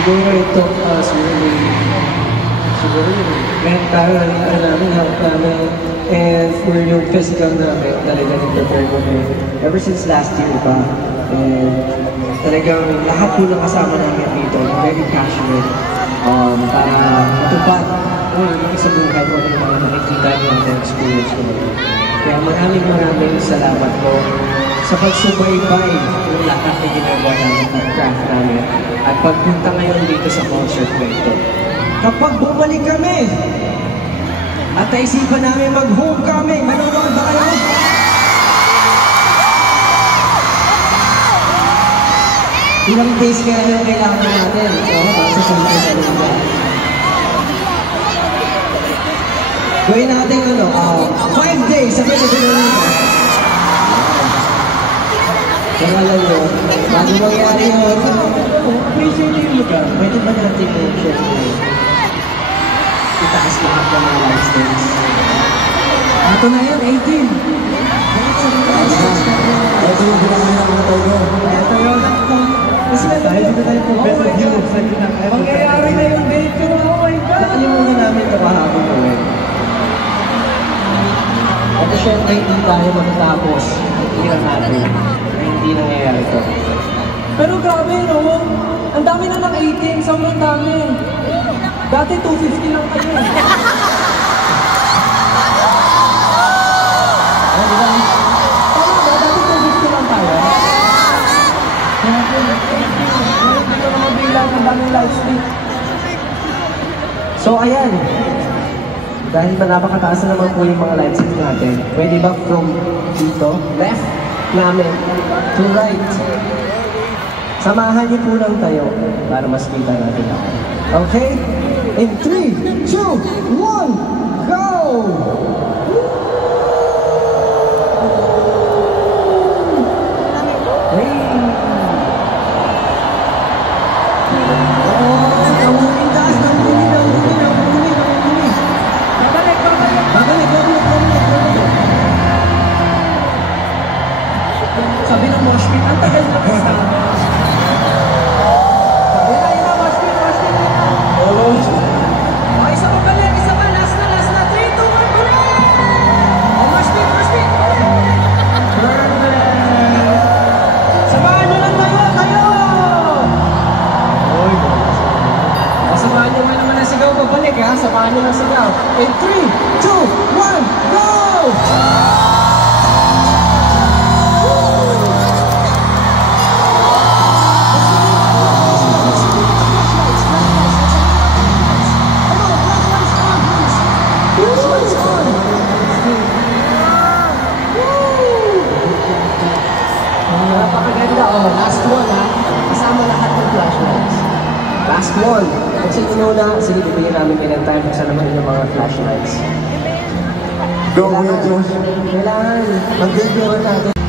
Siguro it took us really, siguro yung mental namin, health namin, and for yung physical namin, talaga nag-prepare kami ever since last year pa. And talagang lahat po ng kasama namin dito, very passionate para matupad yung sa buhay ko ng mga nakikita natin experience ko. Kaya maraming salamat po sa pagsubaybay ng lahat na ginagawa namin at craft namin at pagpunta ngayon dito sa concert na ito. Kapag bumalik kami at naisipan namin mag-homecoming, manonood ba kayo? Ilang days kaya yung kailangan natin? Para sa sunod na lugar. Gawin natin 5 days sa Pilipinas. Kaya alam mo, bago mangyari yun, appreciate yung lugar. Pwede ba natin yung syempre itaas lahat ng mga lifestyles? Ito na yan, 18. Ito yung ginamay ng mga togo. Ito yun. Kasi dahil dito tayo po best of you. Mangyayari na yung date ko. Oh my God! Nakalimutan namin ito kahapon ko eh. At syempre, hindi tayo matatapos. Hindi na natin. Hindi nangyayari ito. Pero grabe, no? Ang dami na ng 18. Sobrang dami. Dati 250 lang kayo. Tama ba? Dati 250 lang tayo. Hindi ko naman bilang ang daming live stream. So, ayan. Dahil napakataas na naman po yung mga live stream natin, pwede ba from dito, left namin, to right? Samahan niyo po lang tayo para mas kita natin ako. Okay? In 3, 2, 1, go! Sabi ng moshpit, ang tagal na po sa sabi na, yun na, moshpit. O, isa pa balik, last na, 3, 2, 1, balik! O, moshpit! Samahan nyo lang tayo! O, samahan nyo naman ang sigaw, pabalik ha, samahan nyo lang sigaw. In 3, 2, 1, go! Napakaganda, last one ha. Kasama lahat ng flashlights. Last one. Kung sino muna, sige, bibigyan namin kayo ng time kung saan naman yung mga flashlights. Go, Kuya Josh. Kailangan mag-video natin.